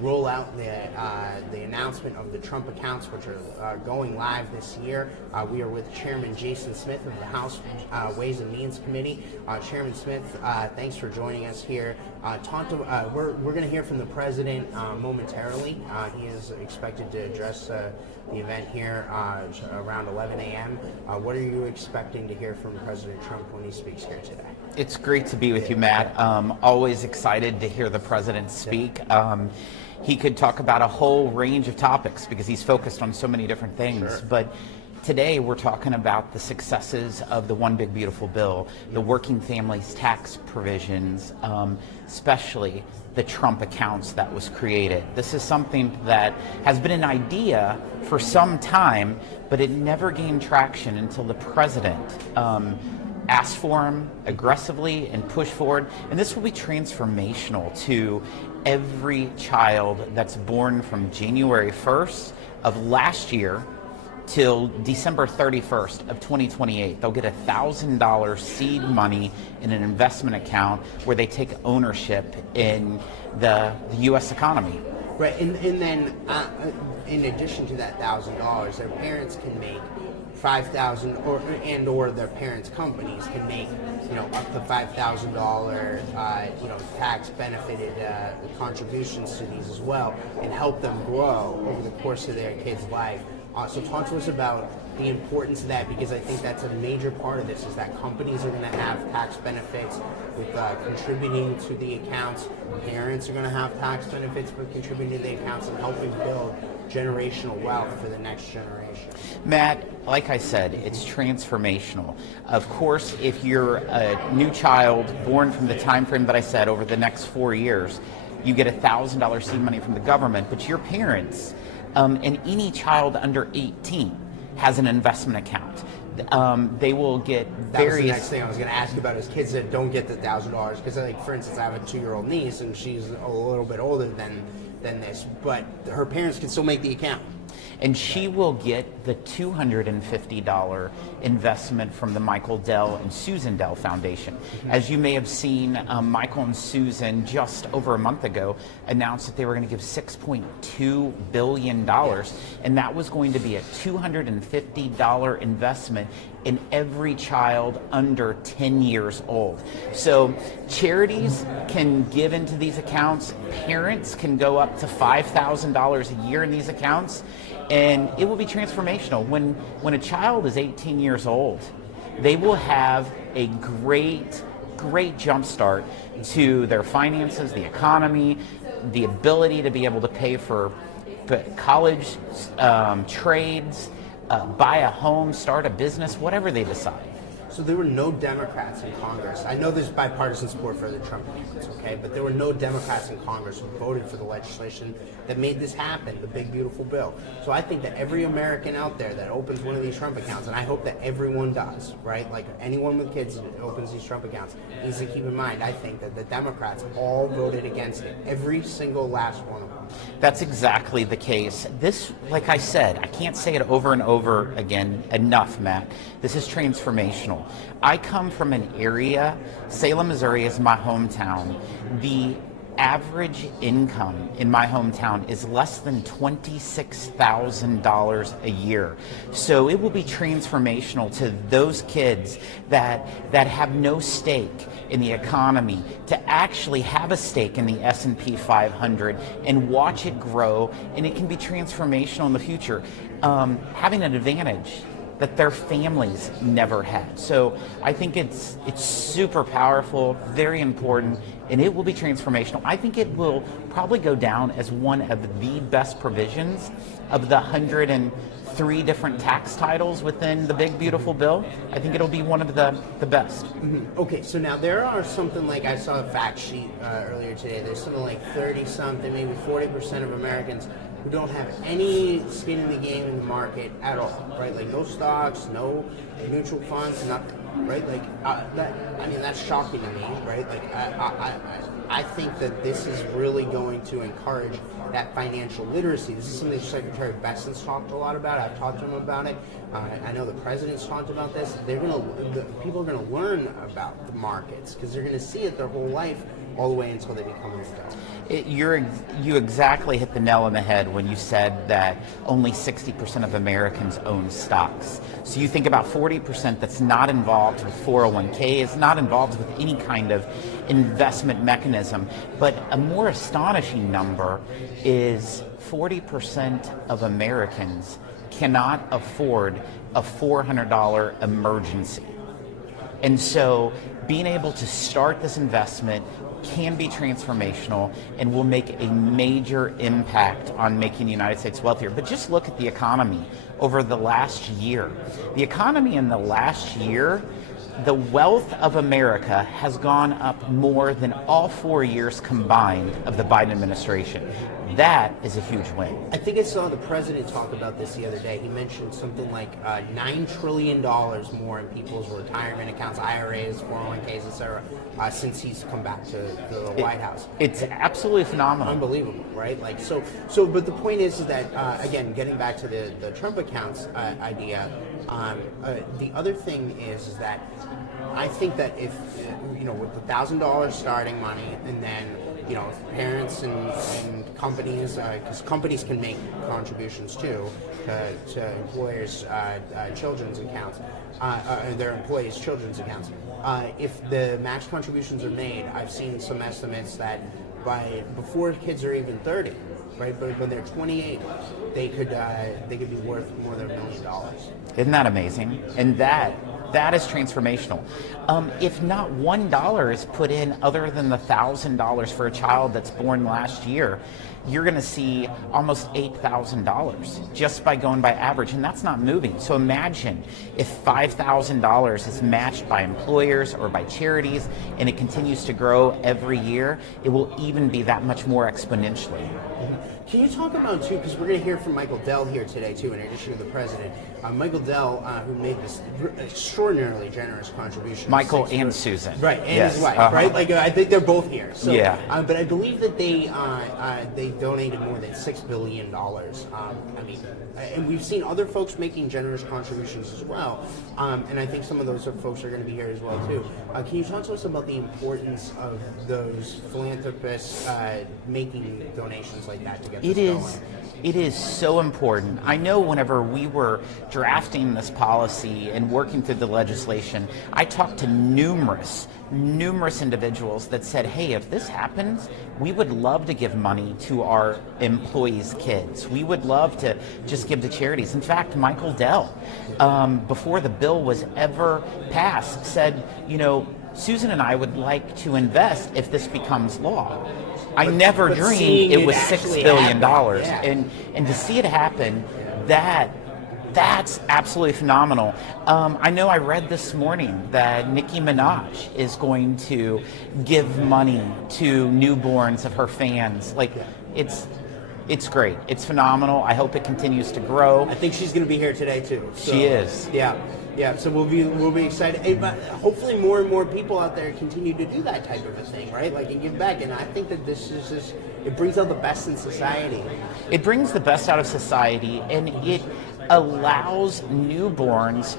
roll out the announcement of the Trump accounts, which are going live this year. We are with Chairman Jason Smith of the House Ways and Means Committee. Chairman Smith, thanks for joining us here. We're going to hear from the president momentarily. He is expected to address the event here around 11 a.m. What are you expecting to hear from President Trump when he speaks here today? It's great to be with you, Matt. Always excited to hear the president speak. He could talk about a whole range of topics because he's focused on so many different things. Sure. But today we're talking about the successes of the One Big Beautiful Bill, the working families tax provisions, especially the Trump accounts that was created. This is something that has been an idea for some time, but it never gained traction until the president asked for him aggressively and pushed forward. And this will be transformational to every child that's born from January 1st of last year till December 31st of 2028. They'll get $1,000 seed money in an investment account where they take ownership in the U.S. economy. Right, and then in addition to that $1,000, their parents can make $5,000, or their parents' companies can make up to $5,000 tax benefited contributions to these as well, and help them grow over the course of their kids' life. So talk to us about the importance of that, because I think that's a major part of this, is that companies are going to have tax benefits with contributing to the accounts. Parents are going to have tax benefits with contributing to the accounts and helping build generational wealth for the next generation. Matt, like I said, it's transformational. Of course, if you're a new child born from the time frame that I said over the next 4 years, you get $1,000 seed money from the government, but your parents and any child under 18 has an investment account. They will get various... That was the next thing I was going to ask about, is kids that don't get the $1,000. Because, like, for instance, I have a 2-year-old niece, and she's a little bit older than this, but her parents can still make the account. And she will get the $250 investment from the Michael Dell and Susan Dell Foundation. Mm-hmm. As you may have seen, Michael and Susan just over a month ago announced that they were going to give $6.2 billion, and that was going to be a $250 investment in every child under 10 years old. So charities can give into these accounts, parents can go up to $5,000 a year in these accounts, and it will be transformational. When a child is 18 years old, they will have a great jump start to their finances, the economy, the ability to be able to pay for college, trades, buy a home, start a business, whatever they decide. So there were no Democrats in Congress. I know there's bipartisan support for the Trump accounts, okay? But there were no Democrats in Congress who voted for the legislation that made this happen, the Big Beautiful Bill. So I think that every American out there that opens one of these Trump accounts, and I hope that everyone does, right? Like anyone with kids that opens these Trump accounts needs to keep in mind, I think that the Democrats all voted against it. Every single last one of them. That's exactly the case. This, like I said, I can't say it over and over again enough, Matt. This is transformational. I come from an area, Salem, Missouri is my hometown. The average income in my hometown is less than $26,000 a year. So it will be transformational to those kids that have no stake in the economy to actually have a stake in the S&P 500 and watch it grow, and it can be transformational in the future, having an advantage that their families never had. So I think it's super powerful, very important, and it will be transformational. I think it will probably go down as one of the best provisions of the 103 different tax titles within the Big Beautiful Bill. I think it'll be one of the best. Mm-hmm. Okay, so now there are something like, I saw a fact sheet earlier today, there's something like 30-something, maybe 40% of Americans who don't have any skin in the game in the market at all, right? Like no stocks, no mutual funds, nothing, right? Like that's shocking to me, right? Like I think that this is really going to encourage that financial literacy. This is something Secretary Bessent's talked a lot about. I've talked to him about it. I know the president's talked about this. People are going to learn about the markets because they're going to see it their whole life all the way until they become an adult. You exactly hit the nail on the head when you said that only 60% of Americans own stocks. So you think about 40% that's not involved with 401k, is not involved with any kind of investment mechanism. But a more astonishing number is 40% of Americans cannot afford a $400 emergency. And so being able to start this investment can be transformational and will make a major impact on making the United States wealthier. But just look at the economy over the last year. The economy in the last year, the wealth of America has gone up more than all 4 years combined of the Biden administration. That is a huge win. I think I saw the president talk about this the other day. He mentioned something like $9 trillion more in people's retirement accounts, IRAs, 401ks, etc., since he's come back to the White House. It's absolutely phenomenal. Unbelievable, right? Like so. But the point is that again, getting back to the Trump accounts idea. The other thing is that I think that if with the $1,000 starting money, and then parents and companies, because companies can make contributions too to employers' children's accounts, their employees' children's accounts. If the max contributions are made, I've seen some estimates that before kids are even 30, right? But when they're 28, they could be worth more than $1 million. Isn't that amazing? And that is transformational. If not $1 is put in other than the $1,000 for a child that's born last year, you're going to see almost $8,000 just by going by average, and that's not moving. So imagine if $5,000 is matched by employers or by charities, and it continues to grow every year, it will even be that much more exponentially. Can you talk about, too, because we're going to hear from Michael Dell here today, too, in addition to the president. Michael Dell, who made this extraordinarily generous contribution. Michael and Susan. Right, and his wife, right? Like, I think they're both here. So, yeah. But I believe that they donated more than $6 billion. And we've seen other folks making generous contributions as well. And I think some of those folks are going to be here as well, too. Can you talk to us about the importance of those philanthropists making donations like that to get this going? It is so important. I know whenever we were drafting this policy and working through the legislation, I talked to numerous individuals that said, hey, if this happens, we would love to give money to our employees' kids. We would love to just give to charities. In fact, Michael Dell, before the bill was ever passed, said, Susan and I would like to invest if this becomes law. I never dreamed it was $6 billion. Yeah. And to see it happen, that's absolutely phenomenal. I know I read this morning that Nicki Minaj is going to give money to newborns of her fans. It's great. It's phenomenal. I hope it continues to grow. I think she's going to be here today too. So, she is. Yeah. So we'll be excited. Hey, but hopefully more and more people out there continue to do that type of a thing, right? Like, and give back. And I think that this is just, it brings out the best in society. It brings the best out of society, and it allows newborns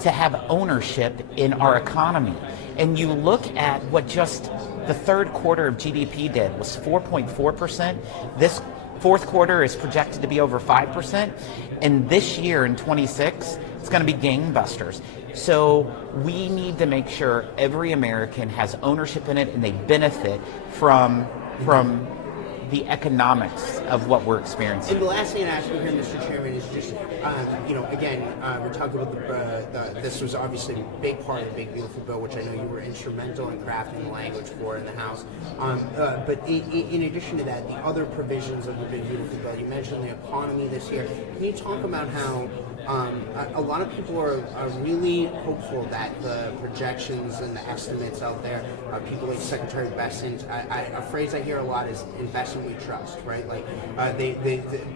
to have ownership in our economy. And you look at what just the third quarter of GDP did was 4.4%. This fourth quarter is projected to be over 5%. And this year in 26, it's going to be gangbusters. So we need to make sure every American has ownership in it and they benefit from the economics of what we're experiencing. And the last thing I'd ask you here, Mr. Chairman, is just, again, we're talking about this was obviously a big part of the Big Beautiful Bill, which I know you were instrumental in crafting the language for in the House. But in addition to that, the other provisions of the Big Beautiful Bill, you mentioned the economy this year. Can you talk about how a lot of people are really hopeful that the projections and the estimates out there, people like Secretary Bessent, a phrase I hear a lot is investment we trust, right? Like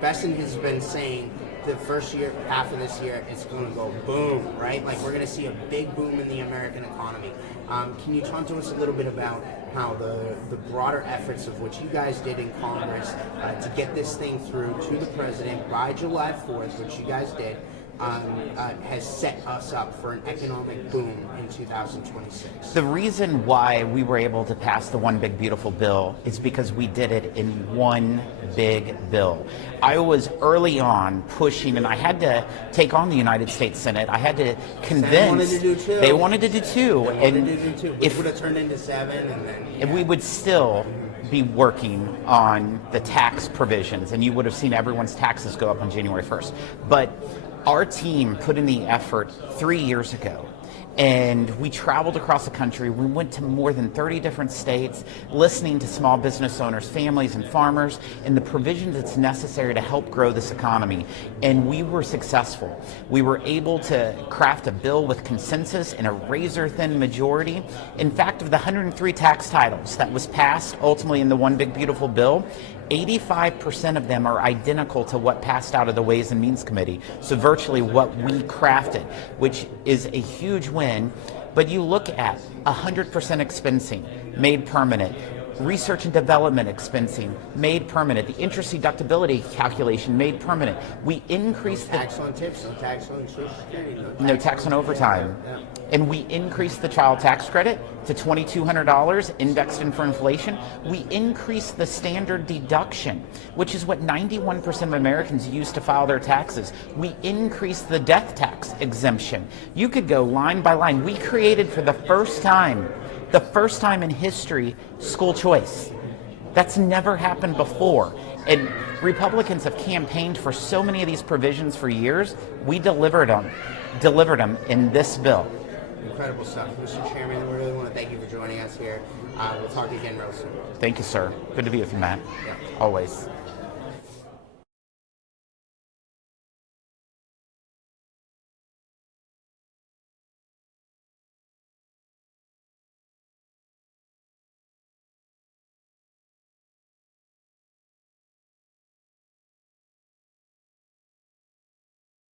Bessent has been saying the first half of this year it's going to go boom, right? Like we're going to see a big boom in the American economy. Can you talk to us a little bit about how the broader efforts of what you guys did in Congress to get this thing through to the president by July 4th, which you guys did, has set us up for an economic boom in 2026. The reason why we were able to pass the One Big Beautiful Bill is because we did it in one big bill. I was early on pushing, and I had to take on the United States Senate. I had to convince. They wanted to do two. They wanted to do two. It would have turned into 7, and then if we would still be working on the tax provisions, and you would have seen everyone's taxes go up on January 1st. But our team put in the effort 3 years ago, and we traveled across the country. We went to more than 30 different states, listening to small business owners, families, and farmers, and the provisions that's necessary to help grow this economy. And we were successful. We were able to craft a bill with consensus and a razor-thin majority. In fact, of the 103 tax titles that was passed ultimately in the One Big Beautiful Bill, 85% of them are identical to what passed out of the Ways and Means Committee. So virtually what we crafted, which is a huge win. But you look at 100% expensing made permanent, research and development expensing made permanent, the interest deductibility calculation made permanent. We increased tax on tips, no tax on Social Security, no tax on overtime. Yeah. And we increased the child tax credit to $2,200 indexed in for inflation. We increased the standard deduction, which is what 91% of Americans use to file their taxes. We increased the death tax exemption. You could go line by line. We created for the first time in history, school choice. That's never happened before. And Republicans have campaigned for so many of these provisions for years. We delivered them in this bill. Incredible stuff. Mr. Chairman, we really want to thank you for joining us here. We'll talk again real soon. Thank you, sir. Good to be with you, Matt. Yeah. Always.